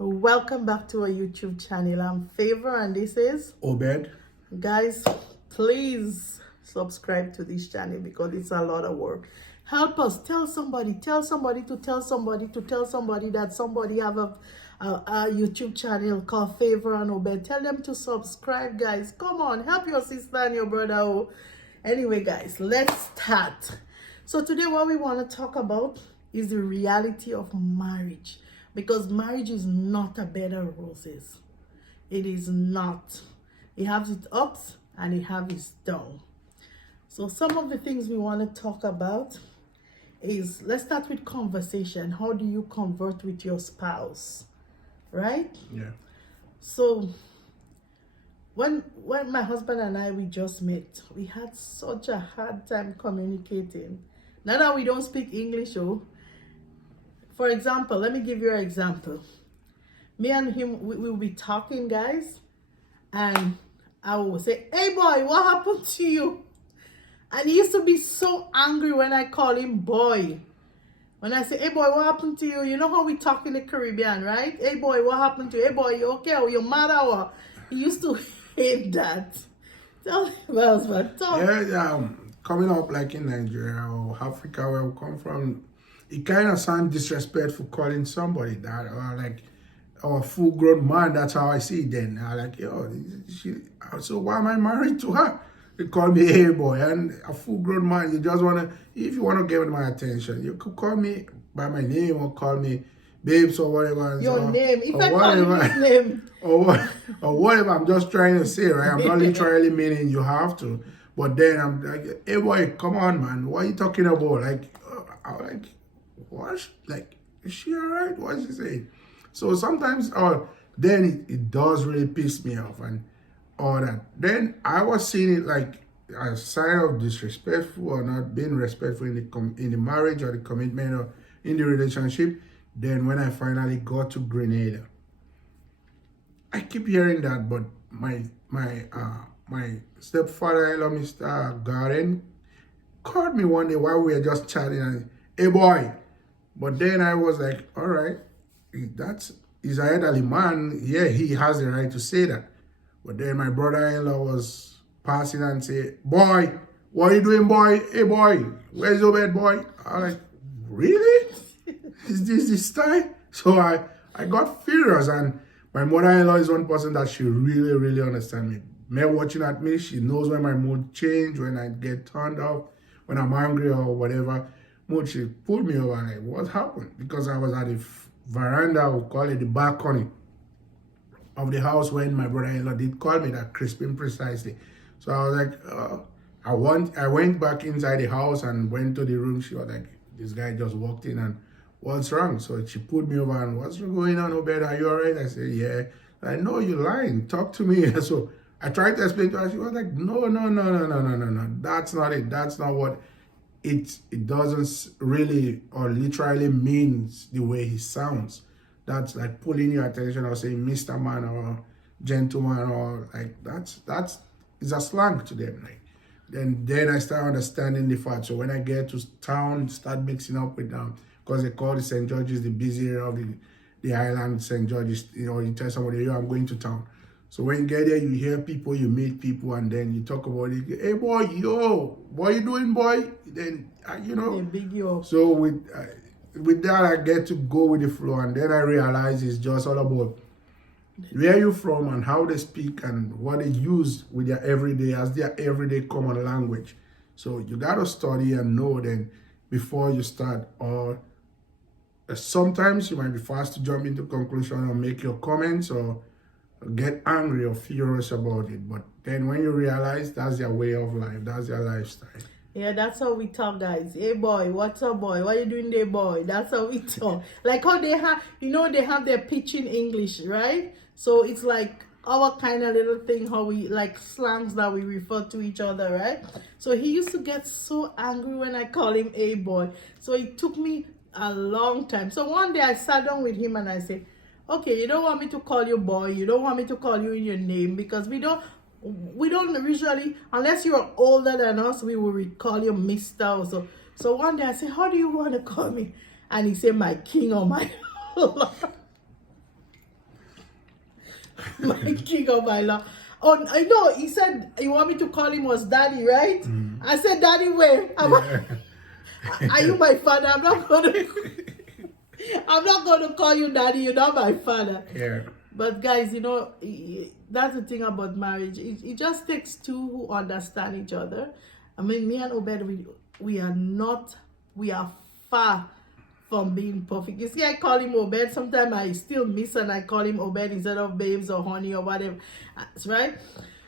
Welcome back to our YouTube channel. I'm Favor and this is Obed. guys. Please subscribe to this channel because it's a lot of work. Help us, tell somebody that somebody have a YouTube channel called Favor and Obed. Tell them to subscribe, guys. Come on, help your sister and your brother. Oh. Anyway, guys, let's start. So today what we want to talk about is the reality of marriage, because marriage is not a bed of roses. It is not. It has its ups and it has its downs. So some of the things we want to talk about is, let's start with conversation. How do you convert with your spouse, right? Yeah. So when my husband and we just met, we had such a hard time communicating. Not that we don't speak English, oh. For example, let me give you an example. Me and him, we will be talking, guys, and I will say, "Hey boy, what happened to you?" And he used to be so angry when I call him boy. When I say, "Hey boy, what happened to you?" You know how we talk in the Caribbean, right? "Hey boy, what happened to you? Hey boy, you okay? Or you mad or?" He used to hate that. Tell him about husband. Yeah, coming up like in Nigeria or Africa where we come from, it kind of sounds disrespectful calling somebody that, or like, or a full-grown man. That's how I see it then. I like, yo, so why am I married to her? They call me hey boy, and a full-grown man, you just want to, if you want to give my attention, you could call me by my name or call me babes or whatever. Your name. If I call you his name. or whatever I'm just trying to say, right? I'm not literally meaning you have to. But then I'm like, hey boy, come on, man. What are you talking about? Like, I'm like, what? Like, is she alright? What's she saying? So sometimes, then it does really piss me off and all that. Then I was seeing it like a sign of disrespectful or not being respectful in the marriage or the commitment or in the relationship. Then when I finally got to Grenada, I keep hearing that, but my stepfather-in-law, Mr. Garden, called me one day while we were just chatting and, hey boy. But then I was like, all right, he's an elderly man. Yeah, he has the right to say that. But then my brother-in-law was passing and say, boy, what are you doing, boy? Hey boy, where's your bed, boy? I was like, really? Is this time? So I got furious, and my mother-in-law is one person that she really understands me. Me watching at me, she knows when my mood change, when I get turned off, when I'm angry or whatever mood. She pulled me over and like, what happened? Because I was at the veranda, we call it the balcony of the house when my brother-in-law did call me that crisping precisely. So I was like, I went back inside the house and went to the room. She was like, this guy just walked in and what's wrong? So she pulled me over and what's going on, Obed? Are you all right? I said, yeah. I know you're lying. Talk to me. So I tried to explain to her. She was like, no. That's not it. That's not what it doesn't really or literally means the way he sounds. That's like pulling your attention or saying Mr. Man or gentleman or like that's is a slang to them. Like then I start understanding the fact. So when I get to town, start mixing up with them. Because they call the St. George's the busy area of the island, St. George's, you tell somebody, yo, I'm going to town. So when you get there, you hear people, you meet people, and then you talk about it. Hey, boy, yo, what you doing, boy? Then, Yeah, big yo. So with that, I get to go with the flow, and then I realize it's just all about where you from and how they speak and what they use with their everyday, as their everyday common language. So you got to study and know then before you start, or sometimes you might be fast to jump into conclusion or make your comments or get angry or furious about it. But then when you realize that's their way of life, that's their lifestyle. Yeah, that's how we talk, guys. Hey boy, what's up, boy? What you doing there, boy? That's how we talk. Like how they have, they have their pitch in English, right? So it's like our kind of little thing, how we like slangs that we refer to each other, right? So he used to get so angry when I call him a boy. So it took me a long time. So one day I sat down with him and I said, okay, you don't want me to call you boy, you don't want me to call you in your name, because we don't usually, unless you're older than us, we will call you Mr. or so. So one day I said, how do you want to call me? And he said, my king or my Lord. My king of my love. Oh, I know. He said you want me to call him was daddy, right? I said, daddy, where? Are you my father? I'm not gonna. I'm not gonna call you daddy. You're not my father. Yeah. But guys, you know, that's the thing about marriage. It just takes two who understand each other. I mean, me and Obed, we are far from being perfect. You see, I call him Obed. Sometimes I still miss and I call him Obed instead of babes or honey or whatever. That's right.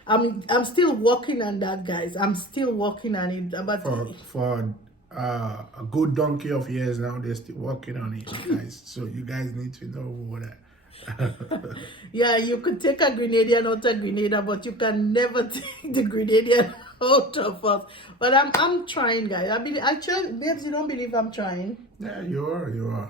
I'm still working on that, guys. I'm still working on it. But For a good donkey of years now, they're still working on it, guys. So you guys need to know what that. yeah, you could take a Grenadian out of Grenada, but you can never take the Grenadian out of us. But I'm trying, guys. Actually, babes, you don't believe I'm trying? Yeah, you are.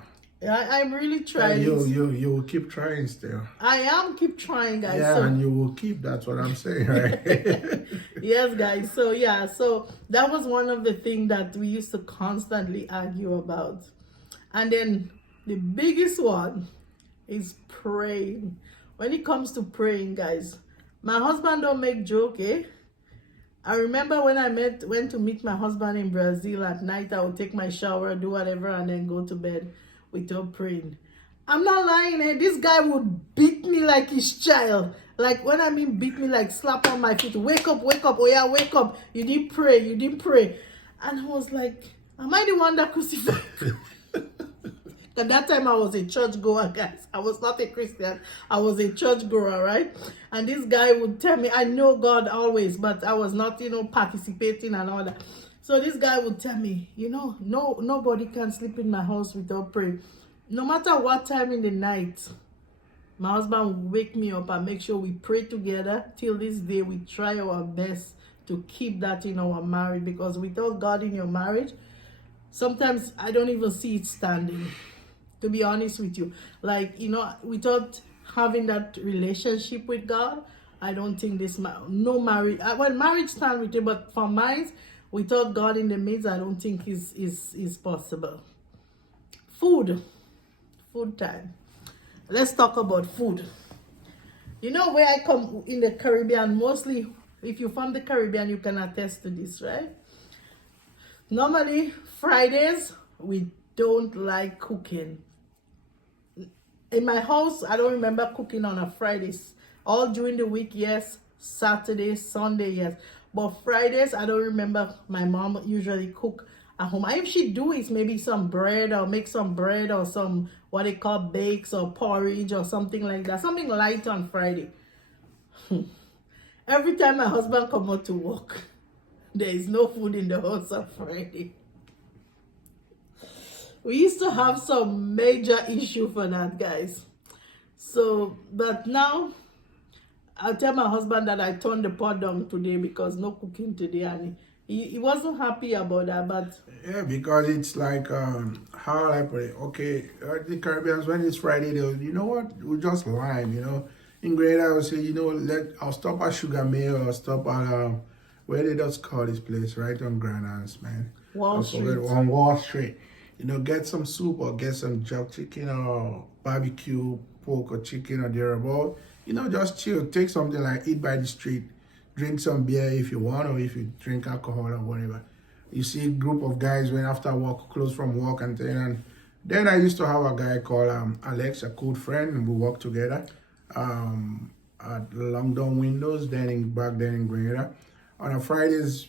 I'm really trying. You will keep trying still. I keep trying, guys. Yeah, so, and you will keep. That's what I'm saying, right? yes, guys. So yeah, so that was one of the things that we used to constantly argue about. And then the biggest one is praying. When it comes to praying, guys, my husband don't make joke, eh? I remember when I went to meet my husband in Brazil at night, I would take my shower, do whatever, and then go to bed without praying. I'm not lying, eh? This guy would beat me like his child. Like, when I mean beat me, like slap on my feet. Wake up, oh yeah, wake up. You didn't pray. And I was like, am I the one that crucified? At that time, I was a church goer, guys. I was not a Christian. I was a church goer, right? And this guy would tell me, I know God always, but I was not, participating and all that. So this guy would tell me, nobody can sleep in my house without praying. No matter what time in the night, my husband would wake me up and make sure we pray together. Till this day, we try our best to keep that in our marriage, because without God in your marriage, sometimes I don't even see it standing. To be honest with you, like, without having that relationship with God, I don't think no marriage, well, marriage stand with you, but for mine, without God in the midst, I don't think is possible. Food time. Let's talk about food. Where I come in the Caribbean, mostly, if you're from the Caribbean, you can attest to this, right? Normally, Fridays, we don't like cooking. In my house, I don't remember cooking on a Fridays. All during the week, yes. Saturday, Sunday, yes. But Fridays, I don't remember my mom usually cook at home. If she do, it's maybe some bread or make some bread or some, what they call bakes or porridge or something like that. Something light on Friday. Every time my husband come out to work, there is no food in the house on Friday. We used to have some major issue for that, guys. So, but now, I'll tell my husband that I turned the pot down today because no cooking today, and he wasn't happy about that, but... Yeah, because it's like, how I put it, okay, the Caribbeans, when it's Friday, they'll, you know what, we just lime, In Grenada, I would say, I'll stop at Sugar Mill, or stop at, where they just call this place, right on Grand Anse, man. Wall Street. On Wall Street. Get some soup or get some jerk chicken or barbecue pork or chicken or thereabout. Just chill. Take something like eat by the street. Drink some beer if you want, or if you drink alcohol or whatever. You see a group of guys when after work, close from work and then I used to have a guy called Alex, a good friend, and we work together at Longdown Windows, back then in Grenada. On a Fridays,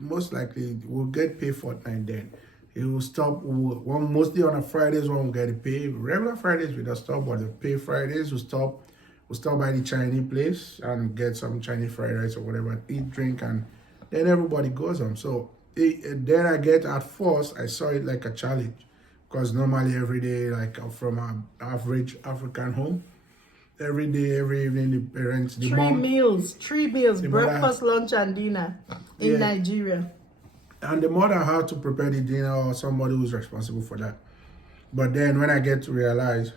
most likely we'll get paid fortnight then. It will stop mostly on a Fridays when we get the pay. Regular Fridays we just stop, but the pay Fridays we stop by the Chinese place and get some Chinese fried rice or whatever, eat, drink, and then everybody goes home. So then at first I saw it like a challenge, because normally every day, like from an average African home, every day, every evening, the parents, the three mom, meals, breakfast, mother, lunch, and dinner in Nigeria. And the mother had to prepare the dinner, or somebody who's responsible for that. But then when I get to realize,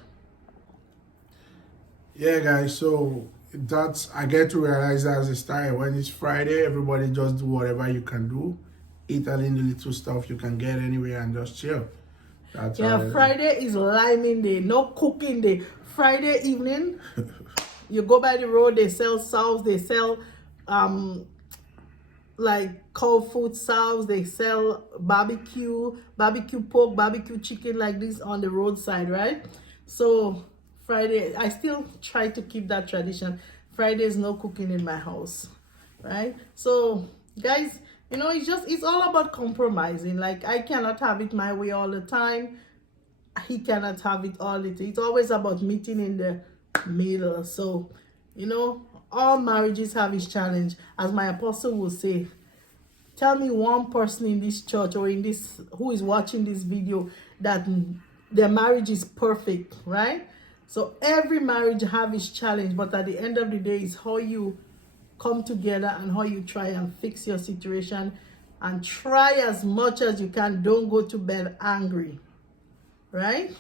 yeah, guys, so I get to realize that's the style. When it's Friday, everybody just do whatever you can do. Eat a little stuff you can get anywhere and just chill. Friday is liming day, no cooking day. Friday evening, You go by the road, they sell sauce, they sell like cold food sauce, they sell barbecue pork, barbecue chicken like this on the roadside, right? So Friday, I still try to keep that tradition. Fridays no cooking in my house, right? So guys, you know, it's all about compromising. Like, I cannot have it my way all the time, he cannot have it all the time. It's always about meeting in the middle. So, you know, all marriages have its challenge. As my apostle will say, tell me one person in this church or in this who is watching this video that their marriage is perfect, right? So every marriage have its challenge, but at the end of the day, it's how you come together and how you try and fix your situation, and try as much as you can. Don't go to bed angry, right?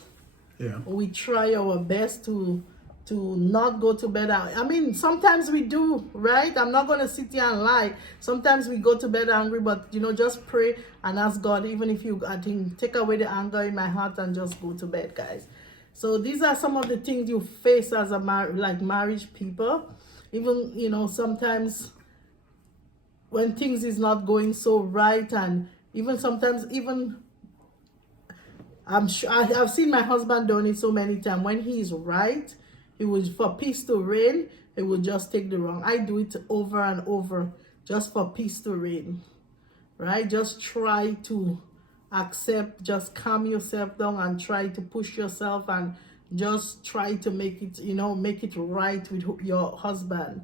Yeah. We try our best to not go to bed. I mean, sometimes we do, right? I'm not going to sit here and lie. Sometimes we go to bed angry, but you know, just pray and ask God, even if you, I think, take away the anger in my heart and just go to bed, guys. So these are some of the things you face as a marriage people. Even, you know, sometimes when things is not going so right, and even sometimes, even I'm sure I've seen my husband done it so many times. When he is right, he will, for peace to reign, he will just take the wrong. I do it over and over just for peace to reign, right? Just try to accept, just calm yourself down and try to push yourself and just try to make it, you know, make it right with your husband.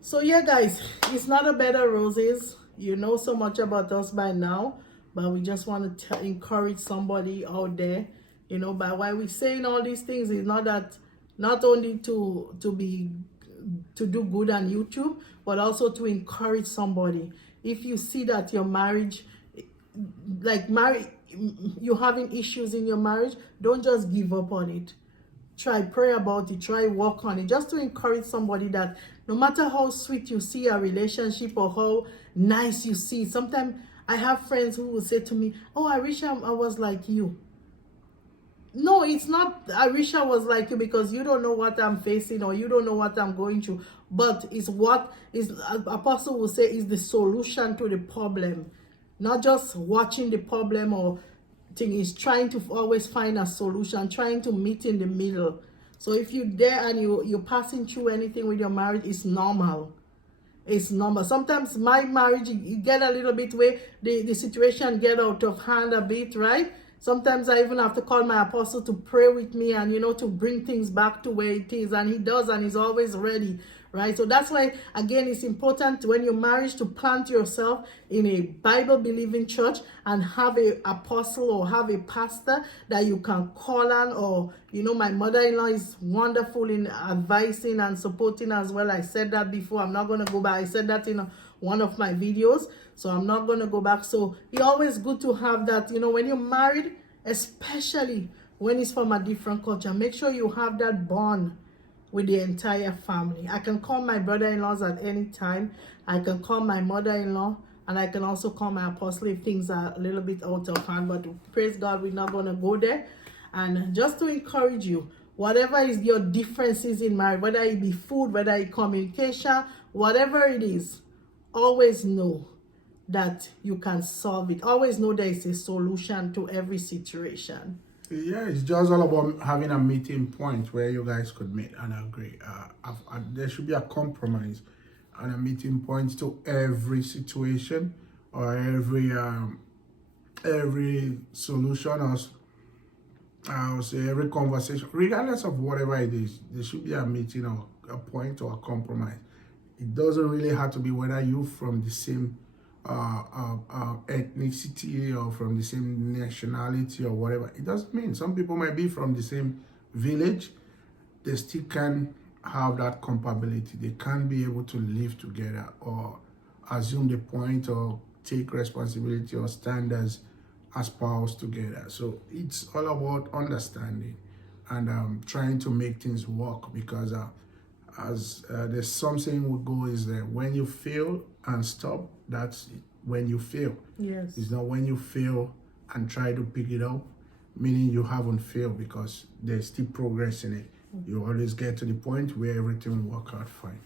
So yeah, guys, it's not a bed of roses. You know so much about us by now, but we just want to encourage somebody out there, you know, by why we're saying all these things is not that, not only to do good on YouTube, but also to encourage somebody. If you see that your marriage, you're having issues in your marriage, don't just give up on it. Try, pray about it, try work on it, just to encourage somebody that no matter how sweet you see a relationship or how nice you see, sometimes I have friends who will say to me, oh, I wish I was like you. No, it's not I wish I was like you, because you don't know what I'm facing or you don't know what I'm going through. But it's what is apostle will say is the solution to the problem. Not just watching the problem or thing, is trying to always find a solution, trying to meet in the middle. So if you're there and you're passing through anything with your marriage, it's normal. It's normal. Sometimes my marriage, you get a little bit where the situation get out of hand a bit, right? Sometimes I even have to call my apostle to pray with me and, you know, to bring things back to where it is. And he does, and he's always ready, right? So that's why, again, it's important when you're married to plant yourself in a Bible-believing church and have a apostle or have a pastor that you can call on. Or, you know, my mother-in-law is wonderful in advising and supporting as well. I said that before. I'm not going to go back. I said that in one of my videos, so I'm not going to go back. So it's always good to have that, you know, when you're married, especially when it's from a different culture, make sure you have that bond with the entire family. I can call my brother-in-laws at any time. I can call my mother-in-law, and I can also call my apostle if things are a little bit out of hand. But praise God, we're not going to go there. And just to encourage you, whatever is your differences in marriage, whether it be food, whether it communication, whatever it is, always know that you can solve it. Always know there is a solution to every situation. Yeah, it's just all about having a meeting point where you guys could meet and agree. There should be a compromise and a meeting point to every situation or every solution, or I would say every conversation, regardless of whatever it is. There should be a meeting or a point or a compromise. It doesn't really have to be whether you're from the same ethnicity or from the same nationality or whatever. It doesn't mean. Some people might be from the same village. They still can have that compatibility. They can't be able to live together or assume the point or take responsibility or stand as spouse together. So it's all about understanding and trying to make things work, because there's something would go is that when you fail and stop, that's when you fail. Yes. It's not when you fail and try to pick it up, meaning you haven't failed, because there's still progress in it. you always get to the point where everything will work out fine.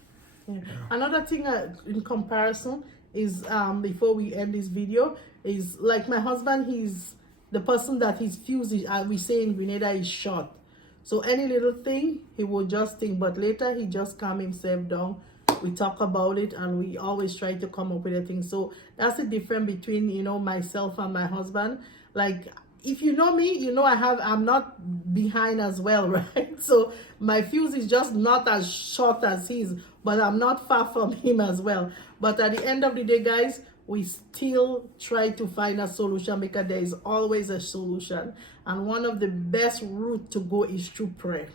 Yeah. Another thing in comparison is before we end this video is like my husband, he's the person that his fuse is, we say in Grenada, is short. So any little thing he will just think, but later he just calm himself down. We talk about it and we always try to come up with a thing. So that's the difference between, you know, myself and my husband. Like, if you know me, you know I'm not behind as well, right? So my fuse is just not as short as his, but I'm not far from him as well. But at the end of the day, guys, we still try to find a solution because there is always a solution. And one of the best route to go is through prayer.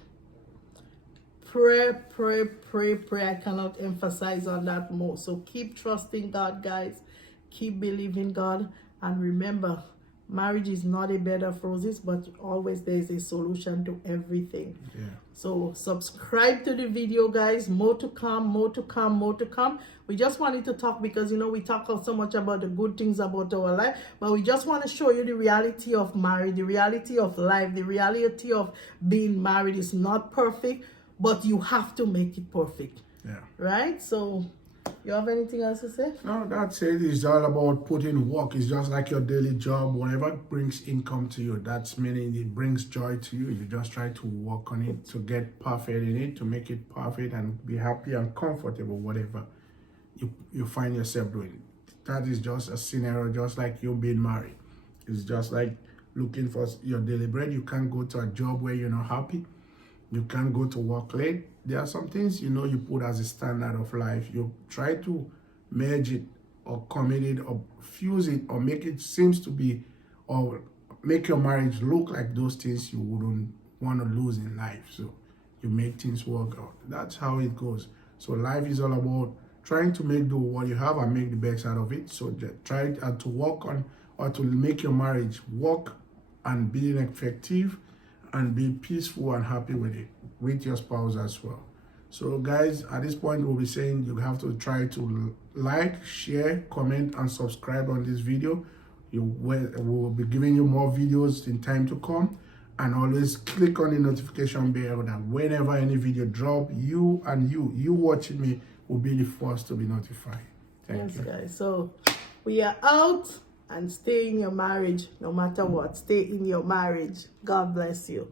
Pray, pray, pray, pray. I cannot emphasize on that more. So keep trusting God, guys. Keep believing God. And remember, marriage is not a bed of roses, but always there is a solution to everything. Yeah. So subscribe to the video, guys. More to come, more to come, more to come. We just wanted to talk because, you know, we talk so much about the good things about our life, but we just want to show you the reality of marriage, the reality of life, the reality of being married. Is not perfect, but you have to make it perfect. Yeah. Right? So you have anything else to say? No, that's it. It's all about putting work. It's just like your daily job. Whatever brings income to you, that's meaning it brings joy to you. You just try to work on it to get perfect in it, to make it perfect and be happy and comfortable, whatever you find yourself doing. That is just a scenario, just like you being married. It's just like looking for your daily bread. You can't go to a job where you're not happy. You can't go to work late. There are some things, you know, you put as a standard of life. You try to merge it or commit it or fuse it or make it seems to be, or make your marriage look like those things you wouldn't want to lose in life. So you make things work out. That's how it goes. So life is all about trying to make do what you have and make the best out of it. So just try to work on or to make your marriage work and be effective and be peaceful and happy with it, with your spouse as well. So guys, at this point, we'll be saying you have to try to like, share, comment, and subscribe on this video. We'll be giving you more videos in time to come. And always click on the notification bell that whenever any video drop, you watching me will be the first to be notified. Thank you. Guys. So we are out, and stay in your marriage no matter what. Stay in your marriage. God bless you.